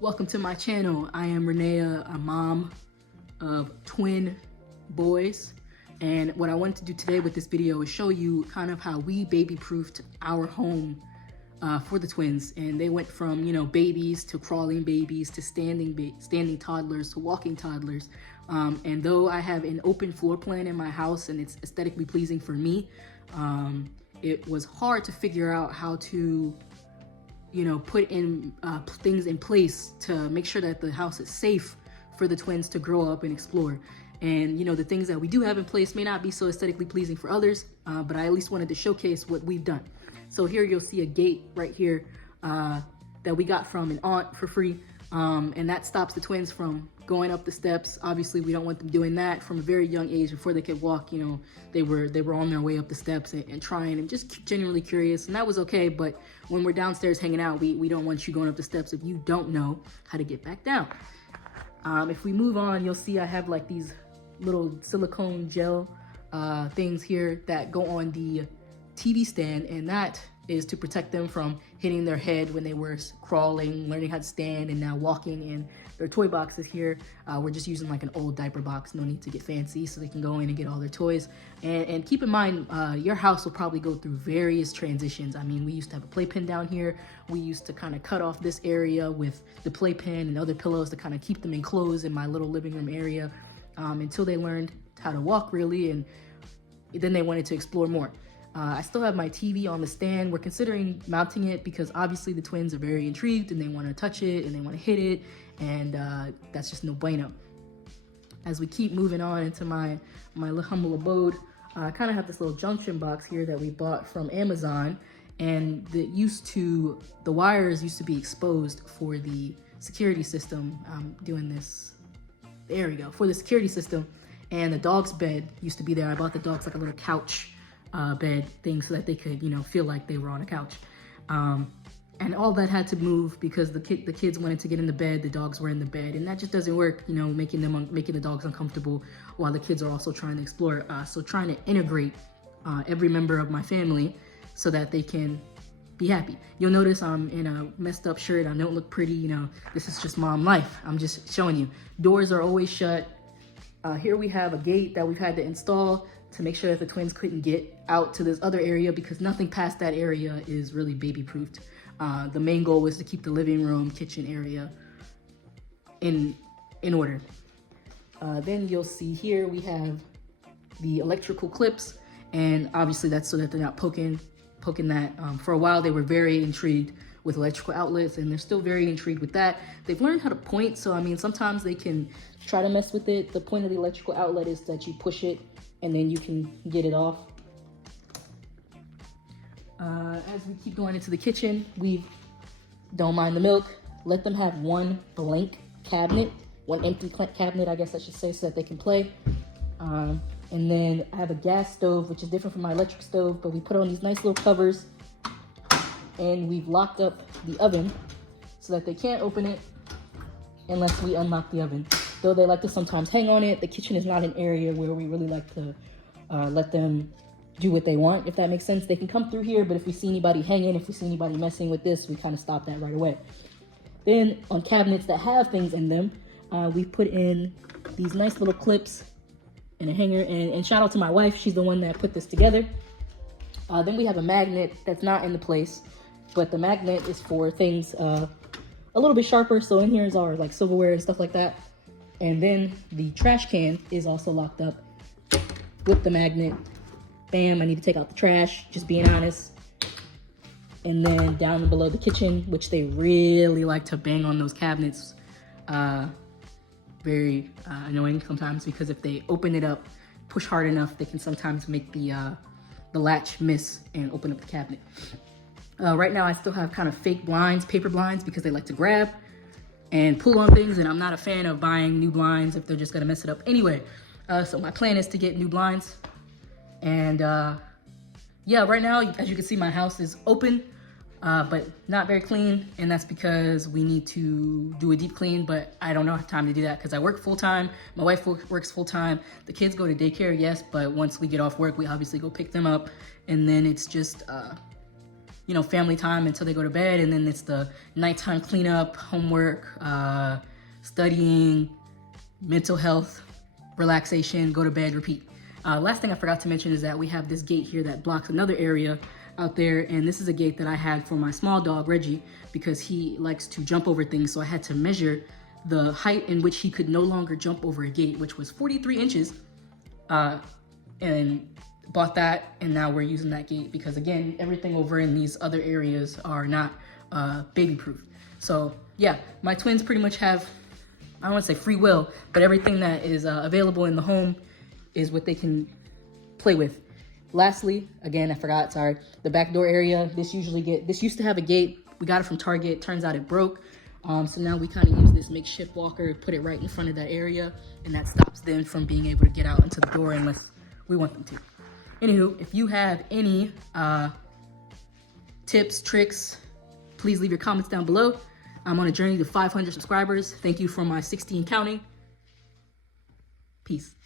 Welcome to my channel. I am Renea, a mom of twin boys. And what I wanted to do today with this video is show you kind of how we baby-proofed our home for the twins. And they went from, babies to crawling babies to standing toddlers to walking toddlers. And though I have an open floor plan in my house and it's aesthetically pleasing for me, it was hard to figure out how to put in things in place to make sure that the house is safe for the twins to grow up and explore. And the things that we do have in place may not be so aesthetically pleasing for others, but I at least wanted to showcase what we've done. So here you'll see a gate right here that we got from an aunt for free, and that stops the twins from going up the steps. Obviously, we don't want them doing that from a very young age. Before they could walk, they were on their way up the steps and trying and just genuinely curious, and that was okay. But when we're downstairs hanging out, we don't want you going up the steps if you don't know how to get back down. If we move on, you'll see I have like these little silicone gel things here that go on the TV stand, and that is to protect them from hitting their head when they were crawling, learning how to stand, and now walking. And their toy boxes here, we're just using like an old diaper box, no need to get fancy, so they can go in and get all their toys. And keep in mind, your house will probably go through various transitions. I mean, we used to have a playpen down here. We used to kind of cut off this area with the playpen and other pillows to kind of keep them enclosed in my little living room area until they learned how to walk really, and then they wanted to explore more. I still have my TV on the stand. We're considering mounting it because obviously the twins are very intrigued and they want to touch it and they want to hit it, and that's just no bueno. As we keep moving on into my little humble abode, I kind of have this little junction box here that we bought from Amazon, and the wires used to be exposed for the security system. I'm doing this, there we go, for the security system, and the dog's bed used to be there. I bought the dogs like a little couch bed thing so that they could, feel like they were on a couch. And all that had to move because the kids wanted to get in the bed, the dogs were in the bed, and that just doesn't work, making the dogs uncomfortable while the kids are also trying to explore. So trying to integrate every member of my family so that they can be happy. You'll notice I'm in a messed up shirt. I don't look pretty, this is just mom life. I'm just showing you. Doors are always shut. Here we have a gate that we've had to install to make sure that the twins couldn't get out to this other area, because nothing past that area is really baby-proofed. The main goal was to keep the living room, kitchen area in order. Then you'll see here we have the electrical clips, and obviously that's so that they're not poking that. For a while they were very intrigued with electrical outlets, and they're still very intrigued with that. They've learned how to point, so I mean sometimes they can try to mess with it. The point of the electrical outlet is that you push it and then you can get it off. As we keep going into the kitchen, we don't mind the milk. Let them have one blank cabinet, one empty cabinet, I guess I should say, so that they can play. And then I have a gas stove, which is different from my electric stove, but we put on these nice little covers, and we've locked up the oven so that they can't open it unless we unlock the oven. Though they like to sometimes hang on it, the kitchen is not an area where we really like to let them do what they want, if that makes sense. They can come through here, but if we see anybody hanging, if we see anybody messing with this, we kind of stop that right away. Then on cabinets that have things in them, we put in these nice little clips and a hanger, and shout out to my wife, she's the one that put this together. Then we have a magnet that's not in the place, but the magnet is for things a little bit sharper, so in here is our like silverware and stuff like that. And then the trash can is also locked up with the magnet. Bam, I need to take out the trash, just being honest. And then down below the kitchen, which they really like to bang on those cabinets. Very annoying sometimes, because if they open it up, push hard enough, they can sometimes make the latch miss and open up the cabinet. Right now I still have kind of fake blinds, paper blinds, because they like to grab and pull on things, and I'm not a fan of buying new blinds if they're just gonna mess it up anyway. So my plan is to get new blinds. And yeah, right now, as you can see, my house is open, but not very clean, and that's because we need to do a deep clean, but I don't have time to do that because I work full-time. My wife works full-time. The kids go to daycare, yes, but once we get off work, we obviously go pick them up, and then it's just you know, family time until they go to bed, and then it's the nighttime cleanup, homework, studying, mental health, relaxation, go to bed, repeat. Last thing I forgot to mention is that we have this gate here that blocks another area out there, and this is a gate that I had for my small dog, Reggie, because he likes to jump over things, so I had to measure the height in which he could no longer jump over a gate, which was 43 inches, and bought that, and now we're using that gate because, again, everything over in these other areas are not baby proof. So yeah, my twins pretty much have, I don't want to say free will, but everything that is available in the home is what they can play with. Lastly, again, I forgot, sorry, the back door area, this used to have a gate. We got it from Target. Turns out it broke. So now we kind of use this makeshift walker, put it right in front of that area, and that stops them from being able to get out into the door unless we want them to. Anywho, if you have any tips, tricks, please leave your comments down below. I'm on a journey to 500 subscribers. Thank you for my 16 counting. Peace.